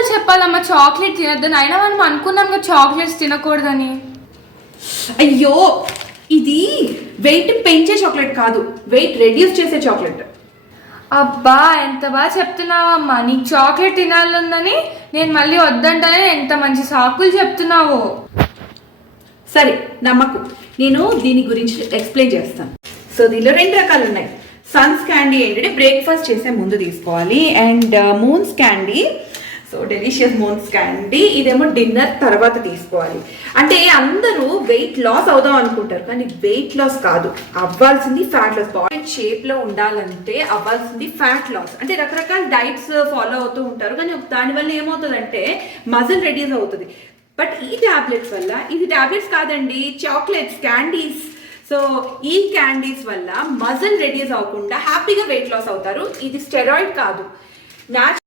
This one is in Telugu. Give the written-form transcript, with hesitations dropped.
ఎన్నిసార్లు చెప్పాలమ్మా చాక్లెట్ తినొద్దని? అయినా మనం అనుకున్నాం కదా చాక్లెట్స్ తినకూడదని. అయ్యో, ఇది వెయిట్ పెంచే చాక్లెట్ కాదు, వెయిట్ రెడ్యూస్ చేసే చాక్లెట్. అబ్బా ఎంత బాగా చెప్తున్నావమ్మా. నీకు చాక్లెట్ తినాలందని నేను మళ్ళీ వద్దంటానే ఎంత మంచి సాకులు చెప్తున్నావు. సరే నమ్మకు, నేను దీని గురించి ఎక్స్ప్లెయిన్ చేస్తాను. సో దీనిలో 2 రకాలు ఉన్నాయి. సన్స్ క్యాండీ ఏంటంటే బ్రేక్ఫాస్ట్ చేసే ముందు తీసుకోవాలి, and moons candy, so delicious moons candy ఇదేమో డిన్నర్ తర్వాత తీసుకోవాలి. అంటే అందరూ వెయిట్ లాస్ అవుదాం అనుకుంటారు, కానీ వెయిట్ లాస్ కాదు, అవ్వాల్సింది ఫ్యాట్ లాస్. బాడీ షేప్లో ఉండాలంటే అవ్వాల్సింది ఫ్యాట్ లాస్. అంటే రకరకాల డైట్స్ ఫాలో అవుతూ ఉంటారు, కానీ దానివల్ల ఏమవుతుందంటే మజిల్ రెడ్యూస్ అవుతుంది. బట్ ఈ ట్యాబ్లెట్స్ వల్ల, ఇది ట్యాబ్లెట్స్ కాదండి, చాక్లెట్స్, క్యాండీస్, సో ఈ క్యాండీస్ వల్ల మజిల్ రెడ్యూస్ అవ్వకుండా హ్యాపీగా వెయిట్ లాస్ అవుతారు. ఇది స్టెరాయిడ్ కాదు,